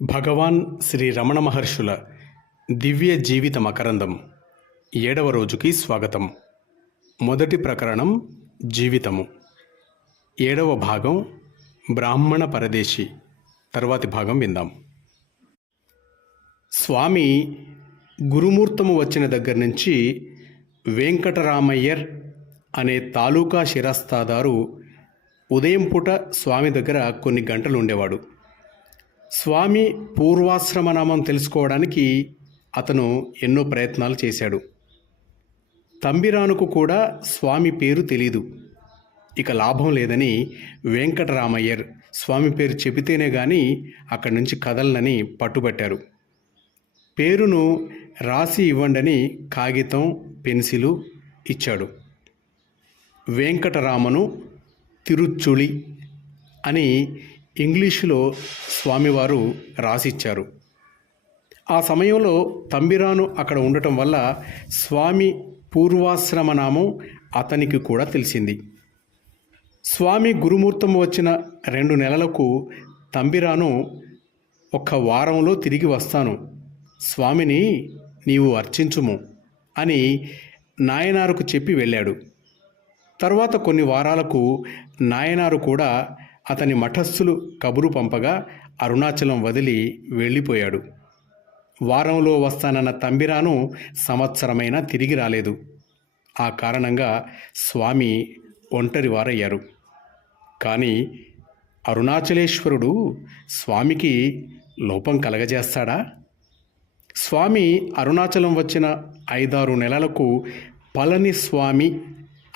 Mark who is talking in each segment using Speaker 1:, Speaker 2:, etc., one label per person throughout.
Speaker 1: భగవాన్ శ్రీ రమణ మహర్షుల దివ్య జీవిత మకరందం ఏడవ రోజుకి స్వాగతం. మొదటి ప్రకరణం జీవితము. ఏడవ భాగం బ్రాహ్మణ పరదేశి. తర్వాతి భాగం విందాం. స్వామి గురుమూర్తము వచ్చిన దగ్గర నుంచి వెంకటరామయ్యర్ అనే తాలూకా శిరస్తాదారు ఉదయం పూట స్వామి దగ్గర కొన్ని గంటలు ఉండేవాడు. స్వామి పూర్వాశ్రమనామం తెలుసుకోవడానికి అతను ఎన్నో ప్రయత్నాలు చేశాడు. తంబిరానుకు కూడా స్వామి పేరు తెలీదు. ఇక లాభం లేదని వెంకటరామయ్యర్ స్వామి పేరు చెబితేనే గాని అక్కడి నుంచి కదలనని పట్టుబట్టారు. పేరును రాసి ఇవ్వండని కాగితం పెన్సిలు ఇచ్చాడు. వెంకటరామను తిరుచుళి అని ఇంగ్లీషులో స్వామివారు రాసిచ్చారు. ఆ సమయంలో తంబిరాను అక్కడ ఉండటం వల్ల స్వామి పూర్వాశ్రమ నామం అతనికి కూడా తెలిసింది. స్వామి గురుమూర్తం వచ్చిన రెండు నెలలకు తంబిరాను ఒక్క వారంలో తిరిగి వస్తాను. స్వామిని నీవు అర్చించుము అని నాయనారుకు చెప్పి వెళ్ళాడు. తర్వాత కొన్ని వారాలకు నాయనారు కూడా అతని మఠస్థులు కబురు పంపగా అరుణాచలం వదిలి వెళ్ళిపోయాడు. వారంలో వస్తానన్న తంబిరాను సంవత్సరమైనా తిరిగి రాలేదు. ఆ కారణంగా స్వామి ఒంటరి వారయ్యారు కానీ అరుణాచలేశ్వరుడు స్వామికి లోపం కలగజేస్తాడా? స్వామి అరుణాచలం వచ్చిన ఐదారు నెలలకు పళని స్వామి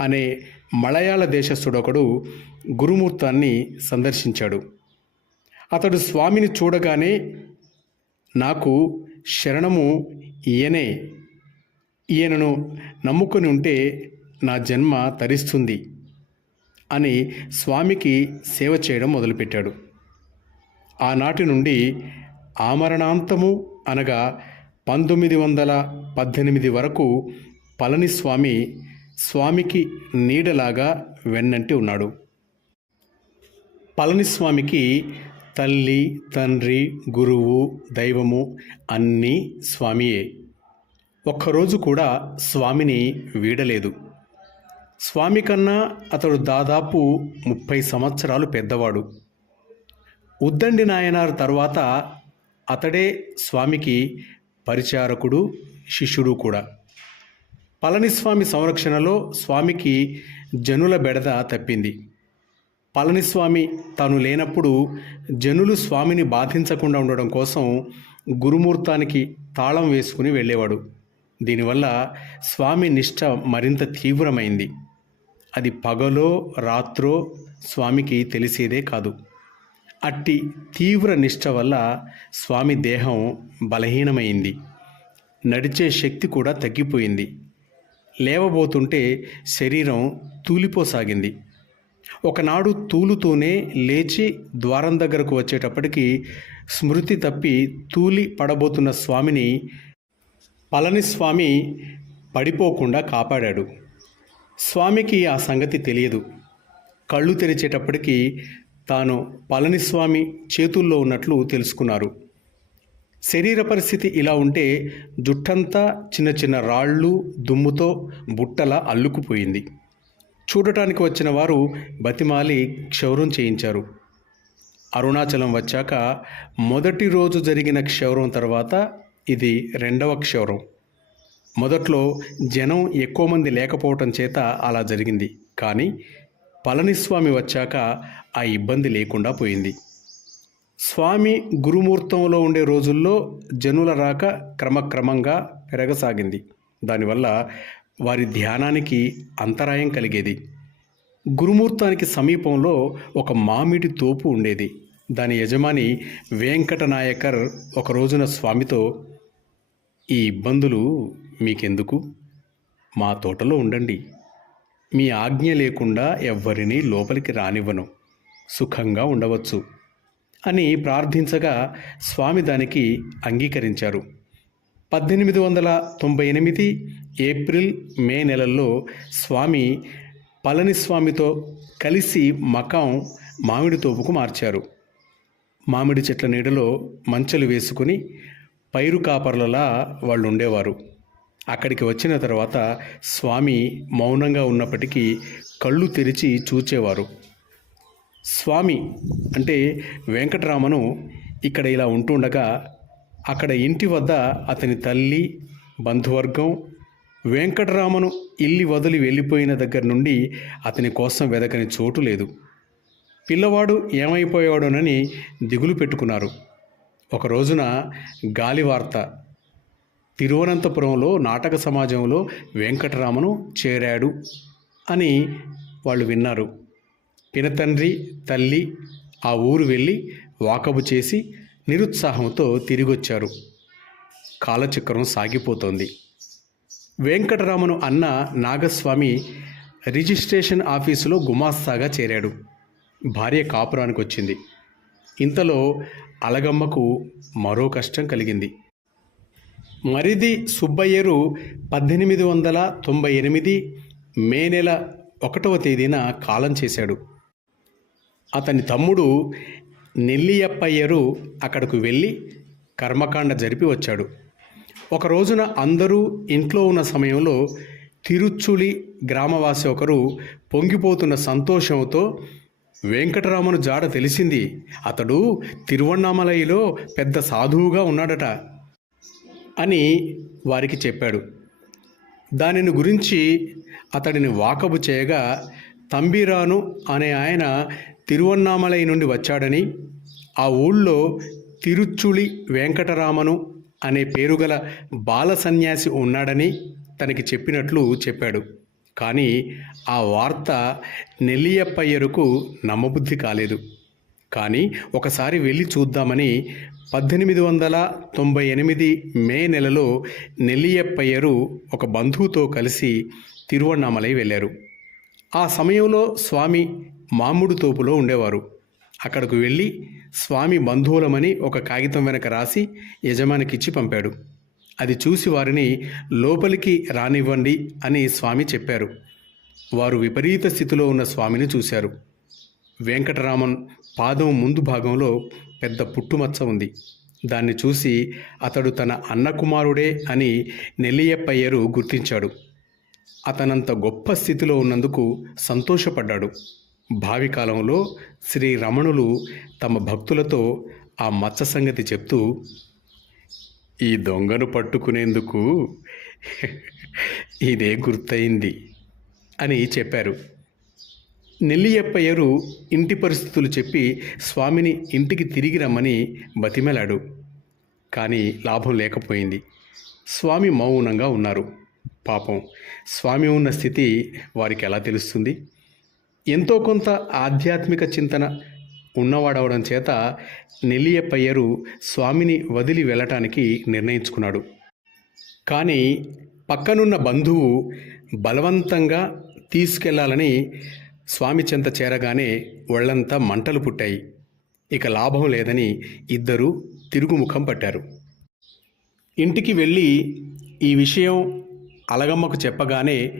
Speaker 1: అనే మలయాళ దేశస్థుడొకడు గురుమూర్తాన్ని సందర్శించాడు. అతడు స్వామిని చూడగానే నాకు శరణము ఈయనే. ఈయనను నమ్ముకొని ఉంటే నా జన్మ తరిస్తుంది అని స్వామికి సేవ చేయడం మొదలుపెట్టాడు. ఆనాటి నుండి ఆమరణాంతము అనగా పంతొమ్మిది వందల పద్దెనిమిది వరకు పళనిస్వామి స్వామికి నీడలాగా వెన్నంటి ఉన్నాడు. పళనిస్వామికి తల్లి తండ్రి గురువు దైవము అన్నీ స్వామియే. ఒక్కరోజు కూడా స్వామిని వీడలేదు. స్వామి కన్నా అతడు దాదాపు ముప్పై సంవత్సరాలు పెద్దవాడు. ఉద్దండి నాయనార్ తర్వాత అతడే స్వామికి పరిచారకుడు శిష్యుడు కూడా. పళనిస్వామి సంరక్షణలో స్వామికి జనుల బెడద తప్పింది. పళనిస్వామి తాను లేనప్పుడు జనులు స్వామిని బాధించకుండా ఉండడం కోసం గురుమూర్తానికి తాళం వేసుకుని వెళ్ళేవాడు. దీనివల్ల స్వామి నిష్ఠ మరింత తీవ్రమైంది. అది పగలో రాత్రో స్వామికి తెలిసేదే కాదు. అట్టి తీవ్ర నిష్ఠ వల్ల స్వామి దేహం బలహీనమైంది. నడిచే శక్తి కూడా తగ్గిపోయింది. లేవబోతుంటే శరీరం తూలిపోసాగింది. ఒకనాడు తూలుతూనే లేచి ద్వారం దగ్గరకు వచ్చేటప్పటికి స్మృతి తప్పి తూలి పడబోతున్న స్వామిని పళనిస్వామి పడిపోకుండా కాపాడాడు. స్వామికి ఆ సంగతి తెలియదు. కళ్ళు తెరిచేటప్పటికి తాను పళనిస్వామి చేతుల్లో ఉన్నట్లు తెలుసుకున్నారు. శరీర పరిస్థితి ఇలా ఉంటే జుట్టంతా చిన్న చిన్న రాళ్ళు దుమ్ముతో బుట్టల అల్లుకుపోయింది. చూడటానికి వచ్చిన వారు బతిమాలి క్షౌరం చేయించారు. అరుణాచలం వచ్చాక మొదటి రోజు జరిగిన క్షౌరం తర్వాత ఇది రెండవ క్షౌరం. మొదట్లో జనం ఎక్కువ మంది లేకపోవటం చేత అలా జరిగింది. కానీ పళనిస్వామి వచ్చాక ఆ ఇబ్బంది లేకుండా పోయింది. స్వామి గురుమూర్తంలో ఉండే రోజుల్లో జనుల రాక క్రమక్రమంగా పెరగసాగింది. దానివల్ల వారి ధ్యానానికి అంతరాయం కలిగేది. గురుమూర్తానికి సమీపంలో ఒక మామిడి తోపు ఉండేది. దాని యజమాని వెంకటనాయకర్ ఒక రోజున స్వామితో ఈ ఇబ్బందులు మీకెందుకు? మా తోటలో ఉండండి. మీ ఆజ్ఞ లేకుండా ఎవ్వరినీ లోపలికి రానివ్వను. సుఖంగా ఉండవచ్చు అని ప్రార్థించగా స్వామి దానికి అంగీకరించారు. పద్దెనిమిది వందల తొంభై ఎనిమిది ఏప్రిల్ మే నెలల్లో స్వామి పళనిస్వామితో కలిసి మకాం మామిడి తోపుకు మార్చారు. మామిడి చెట్ల నీడలో మంచలు వేసుకుని పైరు కాపర్లలా వాళ్ళు ఉండేవారు అక్కడికి వచ్చిన తర్వాత స్వామి మౌనంగా ఉన్నప్పటికీ కళ్ళు తెరిచి చూచేవారు. స్వామి అంటే వెంకటరామను ఇక్కడ ఇలా ఉంటుండగా అక్కడ ఇంటి వద్ద అతని తల్లి బంధువర్గం వెంకటరామను ఇల్లి వదిలి వెళ్ళిపోయిన దగ్గర నుండి అతని కోసం వెదకని చోటు లేదు. పిల్లవాడు ఏమైపోయాడోనని దిగులు పెట్టుకున్నారు. ఒక రోజున గాలి వార్త. తిరువనంతపురంలో నాటక సమాజంలో వెంకటరామను చేరాడు అని వాళ్ళు విన్నారు. పినతండ్రి తల్లి ఆ ఊరు వెళ్ళి వాకబు చేసి నిరుత్సాహంతో తిరిగొచ్చారు. కాలచక్రం సాగిపోతోంది. వెంకటరామను అన్న నాగస్వామి రిజిస్ట్రేషన్ ఆఫీసులో గుమాస్తాగా చేరాడు. భార్య కాపురానికి వచ్చింది ఇంతలో అలగమ్మకు మరో కష్టం కలిగింది. మరిది సుబ్బయ్యరు పద్దెనిమిది వందల తొంభై ఎనిమిది మే నెల ఒకటవ తేదీన కాలం చేశాడు. అతని తమ్ముడు నెల్లియప్పయ్యరు అక్కడకు వెళ్ళి కర్మకాండ జరిపి వచ్చాడు. ఒక రోజున అందరూ ఇంట్లో ఉన్న సమయంలో తిరుచులి గ్రామవాసి ఒకరు పొంగిపోతున్న సంతోషంతో వెంకటరామను జాడ తెలిసింది. అతడు తిరువണ്ണామలైలో పెద్ద సాధువుగా ఉన్నాడట అని వారికి చెప్పాడు. దానిని గురించి అతడిని వాకబు చేయగా తంబీరాను అనే ఆయన తిరువన్నామలై నుండి వచ్చాడని ఆ ఊళ్ళో తిరుచుళి వెంకటరామను అనే పేరుగల బాల సన్యాసి ఉన్నాడని తనకి చెప్పినట్లు చెప్పాడు. కానీ ఆ వార్త నెల్లియప్పయ్యరుకు నమ్మబుద్ధి కాలేదు. కానీ ఒకసారి వెళ్ళి చూద్దామని పద్దెనిమిది వందల తొంభై ఎనిమిది మే నెలలో నెల్లియప్పయ్యరు ఒక బంధువుతో కలిసి తిరువన్నామలై వెళ్ళారు. ఆ సమయంలో స్వామి మామిడి తోపులో ఉండేవారు. అక్కడకు వెళ్ళి స్వామి బంధువులమని ఒక కాగితం వెనక రాసి యజమానికిచ్చి పంపాడు. అది చూసి వారిని లోపలికి రానివ్వండి అని స్వామి చెప్పారు. వారు విపరీత స్థితిలో ఉన్న స్వామిని చూశారు. వెంకటరామన్ పాదం ముందు భాగంలో పెద్ద పుట్టుమచ్చ ఉంది. దాన్ని చూసి అతడు తన అన్న కుమారుడే అని నెల్లియప్పయ్యరు గుర్తించాడు. అతనంత గొప్ప స్థితిలో ఉన్నందుకు సంతోషపడ్డాడు. భావికాలంలో శ్రీ రమణులు తమ భక్తులతో ఆ మచ్చ సంగతి చెప్తూ ఈ దొంగను పట్టుకునేందుకు ఇదే గుర్తయింది అని చెప్పారు. నెల్లియప్పయ్యరు ఇంటి పరిస్థితులు చెప్పి స్వామిని ఇంటికి తిరిగి రమ్మని బతిమెలాడు. కానీ లాభం లేకపోయింది. స్వామి మౌనంగా ఉన్నారు. పాపం స్వామి ఉన్న స్థితి వారికి ఎలా తెలుస్తుంది? ఎంతో కొంత ఆధ్యాత్మిక చింతన ఉన్నవాడవడం చేత నెల్లియప్పయ్యరు స్వామిని వదిలి వెళ్ళటానికి నిర్ణయించుకున్నాడు. కానీ పక్కనున్న బంధువు బలవంతంగా తీసుకెళ్ళాలని స్వామి చెంత చేరగానే ఒళ్ళంతా మంటలు పుట్టాయి. ఇక లాభం లేదని ఇద్దరూ తిరుగుముఖం పట్టారు. ఇంటికి వెళ్ళి ఈ విషయం అలగమ్మకు చెప్పగానే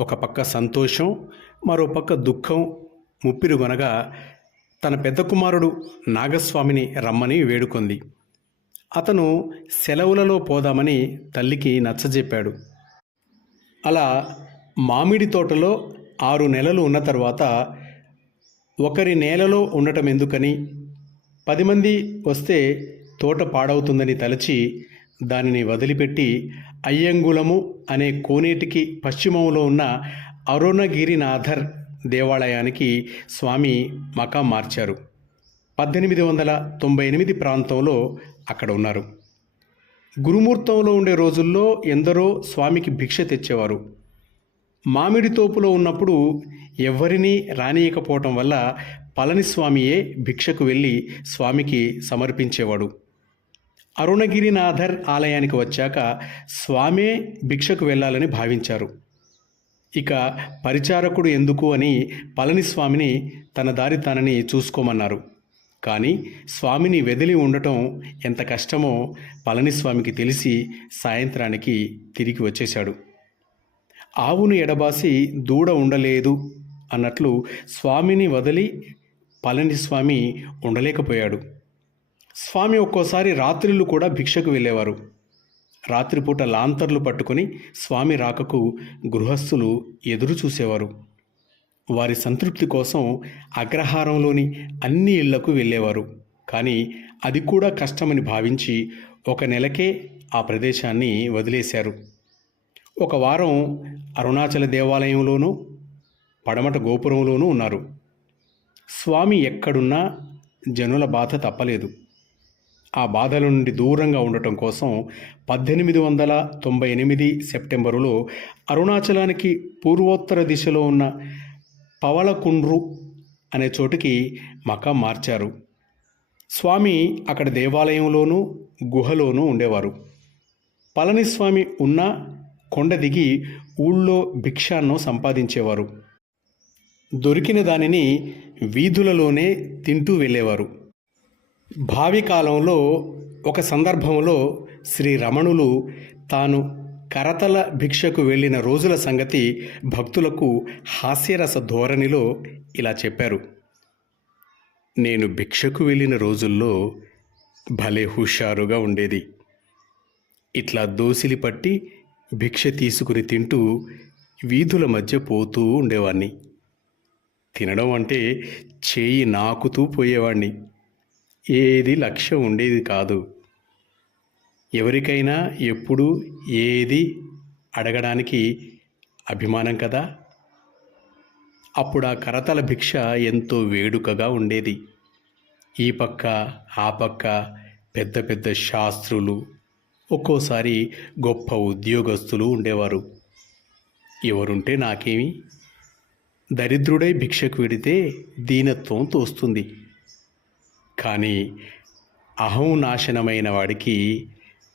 Speaker 1: ఒక పక్క సంతోషం మరో పక్క దుఃఖం ముప్పిరుగొనగా తన పెద్ద కుమారుడు నాగస్వామిని రమ్మని వేడుకొంది. అతను సెలవులలో పోదామని తల్లికి నచ్చజెప్పాడు. అలా మామిడి తోటలో ఆరు నెలలు ఉన్న తర్వాత ఒకరి నేలలో ఉండటం ఎందుకని పది మంది వస్తే తోట పాడవుతుందని తలచి దానిని వదిలిపెట్టి అయ్యంగుళము అనే కోనేటికి పశ్చిమంలో ఉన్న అరుణగిరినాథర్ దేవాలయానికి స్వామి మకాం మార్చారు. పద్దెనిమిది వందల తొంభై ఎనిమిది ప్రాంతంలో అక్కడ ఉన్నారు. గురుమూర్తంలో ఉండే రోజుల్లో ఎందరో స్వామికి భిక్ష తెచ్చేవారు. మామిడి తోపులో ఉన్నప్పుడు ఎవరినీ రానియకపోవటం వల్ల పళనిస్వామియే భిక్షకు వెళ్ళి స్వామికి సమర్పించేవాడు. అరుణగిరినాథర్ ఆలయానికి వచ్చాక స్వామే భిక్షకు వెళ్ళాలని భావించారు. ఇక పరిచారకుడు ఎందుకు అని పళనిస్వామిని తన దారి తనని చూసుకోమన్నారు. కానీ స్వామిని వెదిలి ఉండటం ఎంత కష్టమో పళనిస్వామికి తెలిసి సాయంత్రానికి తిరిగి వచ్చేశాడు. ఆవును ఎడబాసి దూడ ఉండలేదు అన్నట్లు స్వామిని వదిలి పళనిస్వామి ఉండలేకపోయాడు. స్వామి ఒక్కోసారి రాత్రిళ్ళు కూడా భిక్షకు వెళ్ళేవారు. రాత్రిపూట లాంతర్లు పట్టుకొని స్వామి రాకకు గృహస్థులు ఎదురు చూసేవారు. వారి సంతృప్తి కోసం అగ్రహారంలోని అన్ని ఇళ్ళకు వెళ్ళేవారు. కానీ అది కూడా కష్టమని భావించి ఒక నెలకే ఆ ప్రదేశాన్ని వదిలేశారు. ఒక వారం అరుణాచల దేవాలయంలోనూ పడమట గోపురంలోనూ ఉన్నారు. స్వామి ఎక్కడున్నా జనుల బాధ తప్పలేదు. ఆ బాధల నుండి దూరంగా ఉండటం కోసం పద్దెనిమిది వందల తొంభై ఎనిమిది సెప్టెంబరులో అరుణాచలానికి పూర్వోత్తర దిశలో ఉన్న పవలకుండ్రు అనే చోటికి మకా మార్చారు. స్వామి అక్కడ దేవాలయంలోనూ గుహలోనూ ఉండేవారు. పళనిస్వామి ఉన్న కొండ దిగి ఊళ్ళో భిక్షాన్నో సంపాదించేవారు. దొరికిన దానిని వీధులలోనే తింటూ వెళ్ళేవారు. భావికాలంలో ఒక సందర్భంలో శ్రీ రమణులు తాను కరతల భిక్షకు వెళ్ళిన రోజుల సంగతి భక్తులకు హాస్యరస ధోరణిలో ఇలా చెప్పారు. నేను భిక్షకు వెళ్ళిన రోజుల్లో భలే హుషారుగా ఉండేది. ఇట్లా దోసిలి పట్టి భిక్ష తీసుకుని తింటూ వీధుల మధ్య పోతూ ఉండేవాణ్ణి. తినడం అంటే చేయి నాకుతూ పోయేవాణ్ణి. ఏది లక్ష్యం ఉండేది కాదు. ఎవరికైనా ఎప్పుడు ఏది అడగడానికి అభిమానం కదా? అప్పుడు ఆ కరతల భిక్ష ఎంతో వేడుకగా ఉండేది. ఈ పక్క ఆ పక్క పెద్ద పెద్ద శాస్త్రులు ఒక్కోసారి గొప్ప ఉద్యోగస్తులు ఉండేవారు. ఎవరుంటే నాకేమి? దరిద్రుడై భిక్షకు వెడితే దీనత్వం తోస్తుంది. కానీ అహం నాశనమైన వాడికి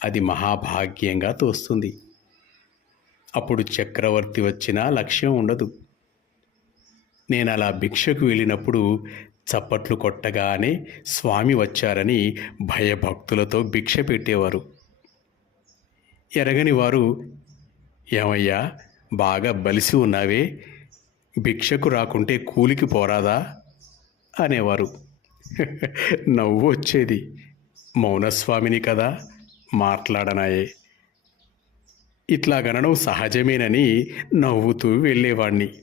Speaker 1: అది మహాభాగ్యంగా తోస్తుంది. అప్పుడు చక్రవర్తి వచ్చినా లక్ష్యం ఉండదు. నేను అలా భిక్షకు వెళ్ళినప్పుడు చప్పట్లు కొట్టగానే స్వామి వచ్చారని భయభక్తులతో భిక్ష పెట్టేవారు. ఎరగని వారు ఏమయ్యా బాగా బలిసి ఉన్నావే భిక్షకు రాకుంటే కూలికి పోరాదా? అనేవారు. నవ్వు వచ్చేది మౌనస్వామిని కదా మాట్లాడనాయే. ఇట్లా గనడం సహజమేనని నవ్వుతూ వెళ్ళేవాణ్ణి.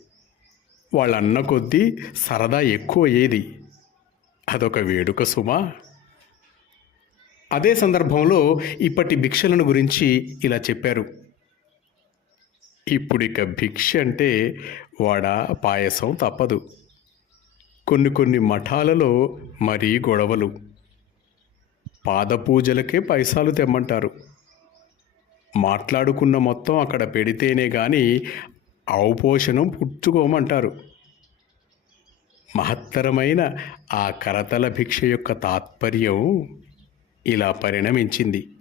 Speaker 1: వాళ్ళన్న కొద్దీ సరదా ఎక్కువ అయ్యేది అదొక వేడుక సుమా. అదే సందర్భంలో ఇప్పటి భిక్షలను గురించి ఇలా చెప్పారు. ఇప్పుడిక భిక్ష అంటే వాడ పాయసం తప్పదు. కొన్ని కొన్ని మఠాలలో మరీ గొడవలు. పాదపూజలకే పైసాలు తెమ్మంటారు. మాట్లాడుకున్న మొత్తం అక్కడ పెడితేనే కానీ ఔపోషణం పుచ్చుకోమంటారు. మహత్తరమైన ఆ కరతల భిక్ష యొక్క తాత్పర్యం ఇలా పరిణమించింది.